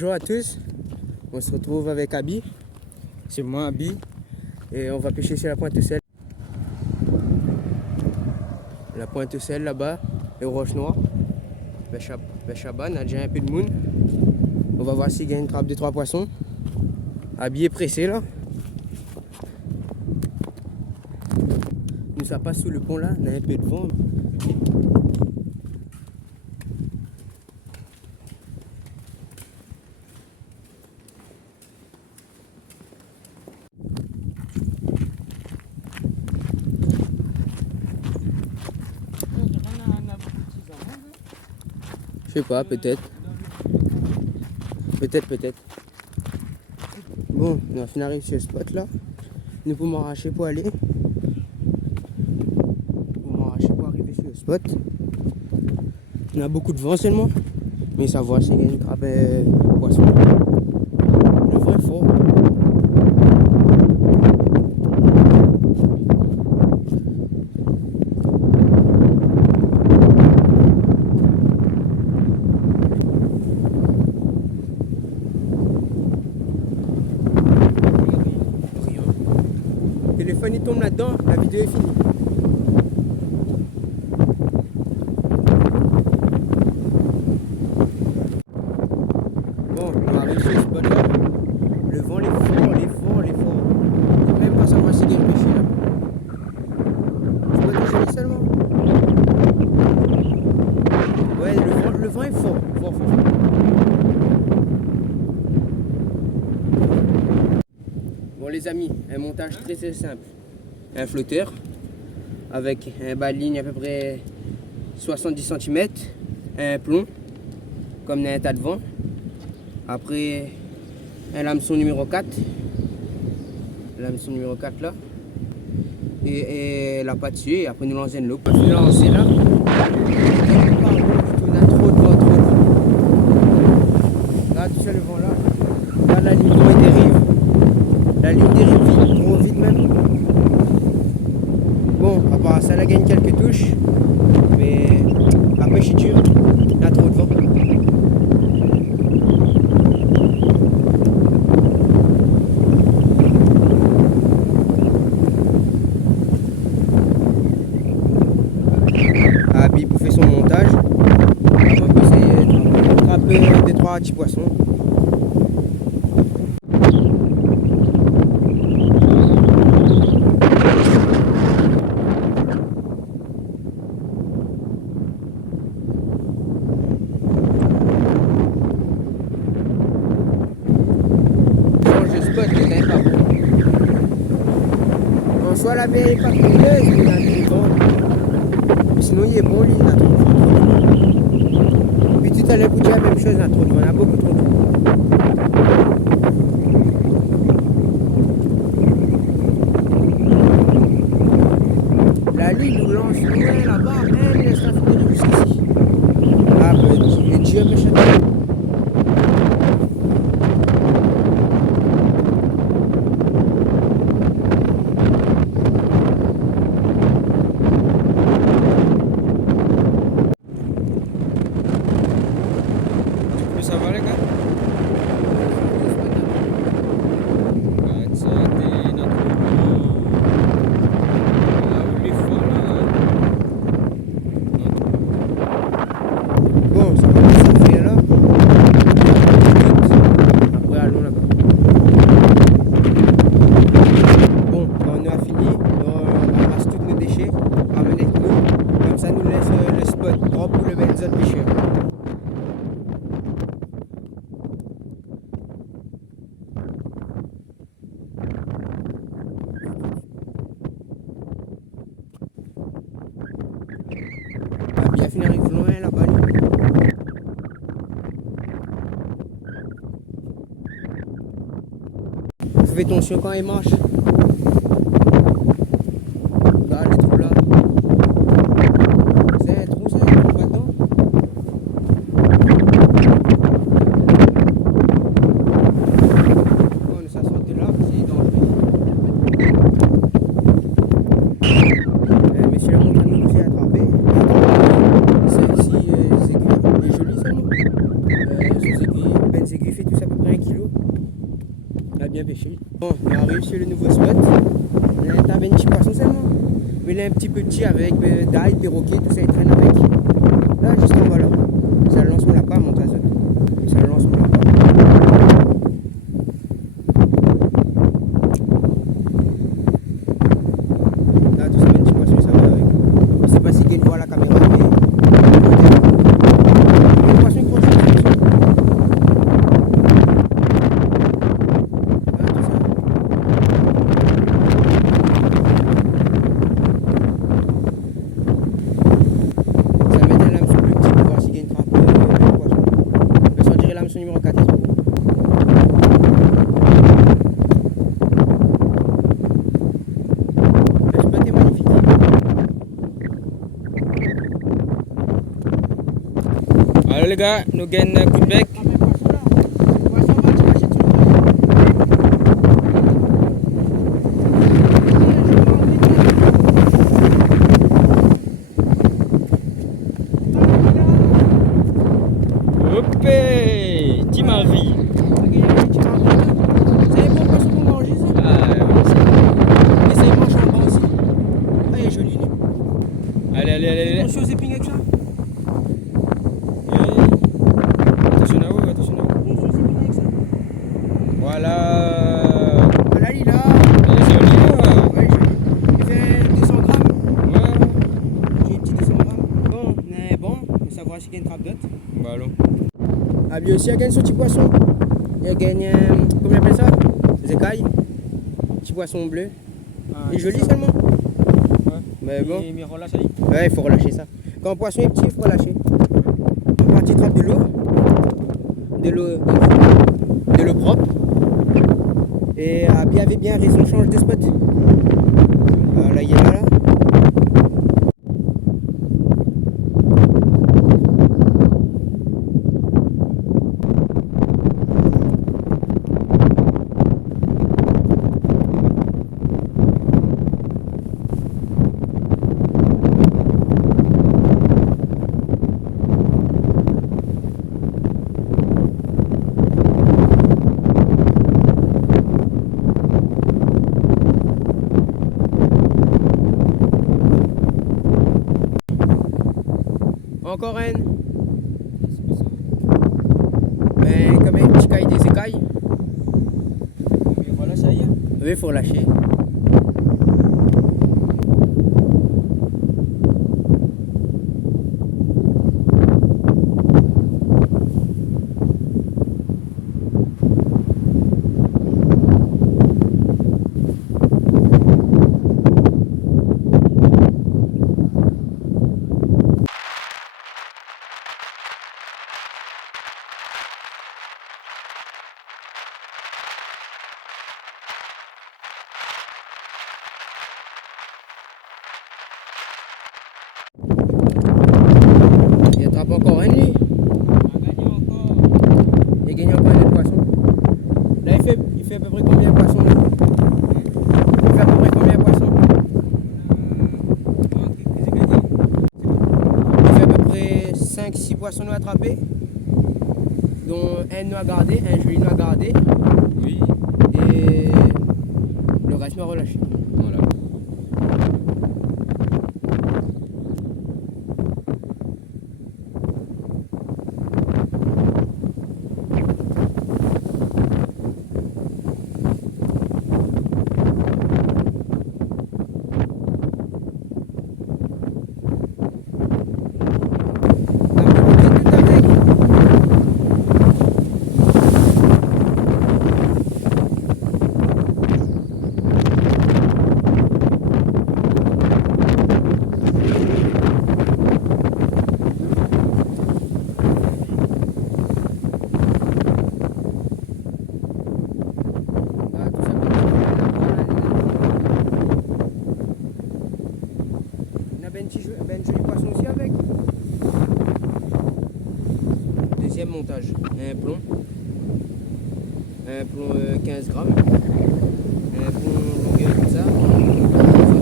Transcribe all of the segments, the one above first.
Bonjour à tous, on se retrouve avec Abi, c'est moi Abi, et on va pêcher chez la Pointe-Sel. La Pointe-Sel là-bas, les roches noires, pêche à banne, on a déjà un peu de moune. On va voir s'il y a une trappe de 3 poissons. Abi est pressé là. Nous ça passe sous le pont là, on a un peu de vent. Je sais pas, peut-être. Peut-être. Bon, on a fini d'arriver sur le spot là. Nous pouvons m'arracher pour aller. Pour arriver sur le spot. On a beaucoup de vent seulement. Mais ça va, c'est une crabe poisson. Le vent est fort. Le téléphone il tombe là-dedans, la vidéo est finie. Bon, on arrive sur le spot là. Le vent est fort. Et même pas savoir s'il y a une pêche là. Je peux pêcher seulement. Ouais, le vent est fort. Bon les amis, un montage très simple. Un flotteur avec un bas de ligne à peu près 70 cm, un plomb comme dans un tas de vent. Après un hameçon numéro 4. L'hameçon numéro 4 là. Et la patte dessus et après nous lancer une loupe. On va lancer là. On a trop de vent. Là tout ça le vent là. Là la ligne dérive. La ligne dérive vite, trop vite même. Bon, à part ça, elle gagne quelques touches. Mais après, je suis dur. Il y a trop de vent. Abi pour faire son montage. On va essayer de attraper des 3 petits poissons. En soit la baie est pas trop mauvaise, mais il a trop de vent. Sinon il est bon lui, il a trop de vent. Puis tout à l'heure pour dire la même chose, il a trop de vent, il a beaucoup trop de vent. La ligne nous lance loin là-bas, elle laisse la fenêtre jusqu'ici. Ah ben, les dieux me châtent. Ça va les gars? Ça t'es notre là où les fois là. Bon, ça va s'affaire là. Après allons là-bas. Bon, quand on a fini, on ramasse tous nos déchets, ramène avec nous. Comme ça nous laisse le spot propre pour le mettre les autres pêcheurs. Bien fini arrive loin là-bas. Fais attention quand il marche. Là, le trou là. C'est un trou, ça, pas dedans. Bon, ça sort de là, c'est dangereux. Monsieur le montre nous fait attraper. Celle-ci, c'est joli ça, non? Sous aiguille, aiguilles fait tout notre spot. T'as un petit poisson seulement. Mais il est un petit peu petit avec d'ail, perroquet, tout ça, il traîne avec. Là, juste en bas là. Ça lance mon lapin, mon tasse. Ça lance mon lapin. Là, tout ça, un petit poisson, ça va avec. Je sais pas si quelqu'un voit la caméra, mais. Le poisson, il croise sur le poisson. Là, tout ça. Ça met un hameçon plus petit pour voir s'il y a une trappe de poisson. Mais ça, on dirait l'hameçon numéro 4. Le spot est magnifique. Alors les gars, nous gagnons un coup de bec. Hopé, Timari. C'est un bon poisson pour manger ça. Ah, Et ça il mange en bas aussi. Ah, il est joli lui. allez. On se fait aux épingles avec ça. Attention là-haut, attention là-haut. On se fait aux épingles avec ça. Voilà. Voilà, il est là. Elle est jolie là. Ouais, joli. Il fait 200 grammes. Ouais. J'ai un petit 200 grammes. Bon, mais bon, on savoir s'il y a une trappe d'autre. Bah allons. Ah, lui aussi, il gagne son petit poisson. Il gagne, comment on appelle ça? Des écailles. Petit poisson bleu. Il est joli seulement. Ouais. Mais bon. Mais relâche, allez. Ouais, il faut relâcher ça. Quand un poisson est petit, il faut relâcher. On prend une petite trappe de l'eau. De l'eau propre. Et Abby avait bien raison, change de spot. Là, il est là. Encore un. Ben, comme un petit caille des écailles. Mais voilà, ça y est. Oui, il faut lâcher. Il attrape encore un lui. Il gagne encore un poisson. Là, il fait à peu près combien de poissons là? Il fait à peu près combien de poissons? Il fait à peu près 5-6 poissons à attraper. Dont un noix gardé, un joli noix gardé. Oui. Et le reste m'a relâché. Voilà. Ben joli poisson aussi avec. Deuxième montage, un plomb 15 grammes, un plomb longueur comme ça,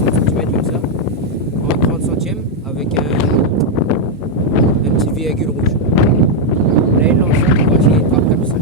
60 cm comme ça, en 30 centièmes avec un petit virgule rouge. Là il lance ça pour voir s'il y a une trappe comme ça.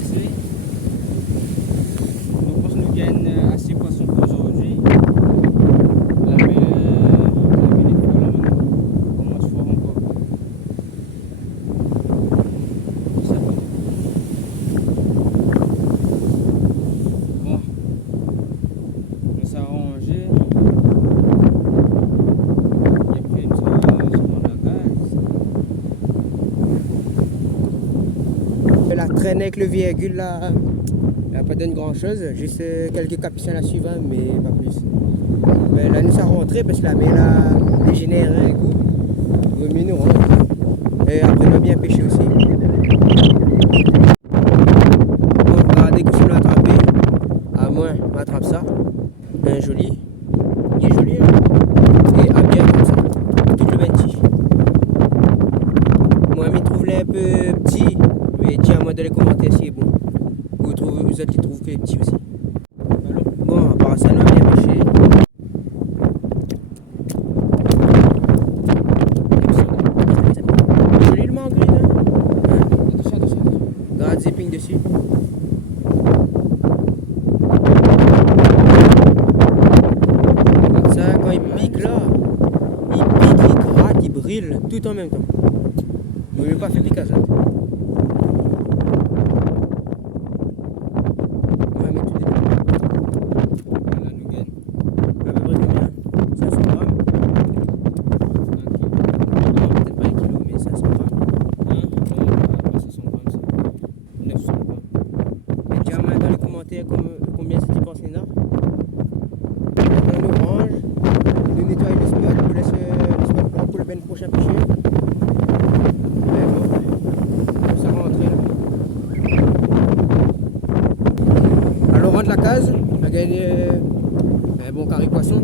assez. Donc, je pense que nous gagnons assez de poissons pour aujourd'hui. La mine est folle là maintenant. On commence fort encore. Ça va. Bon, on s'est arrangé. Et puis, on s'est dans la gaz. La traîne avec le virgule là, elle n'a pas donné grand chose, juste quelques capucins la suivant, mais pas plus. Mais là nous sommes rentrés parce que la mer a dégénéré un coup. Vaut mieux nous rentrer. Et après on a bien pêché aussi. Bon, regardez que si on l'a attrapé, à moins on attrape ça. Un joli. Il est joli hein. Et à bien comme ça. Tout le 20. Moi je trouve les un peu petit. Mais tiens, à moi dans les commentaires si est bon. Vous êtes qui trouvent que les petits aussi. Bon, à part ça, on a bien pêché. Joli le mangrove, hein? Attention. Regarde zipping dessus. Ça, quand il pique là, il gratte, il brille tout en même temps. Vous ne l'avez pas fait piquer ça. Combien c'est tu penses là? On nous range, nous nettoie le spot, on laisse le spot blanc pour le ben prochain pêcher. Et bon, ça rentre là. Alors on rentre la case, on a gagné un bon carré poisson.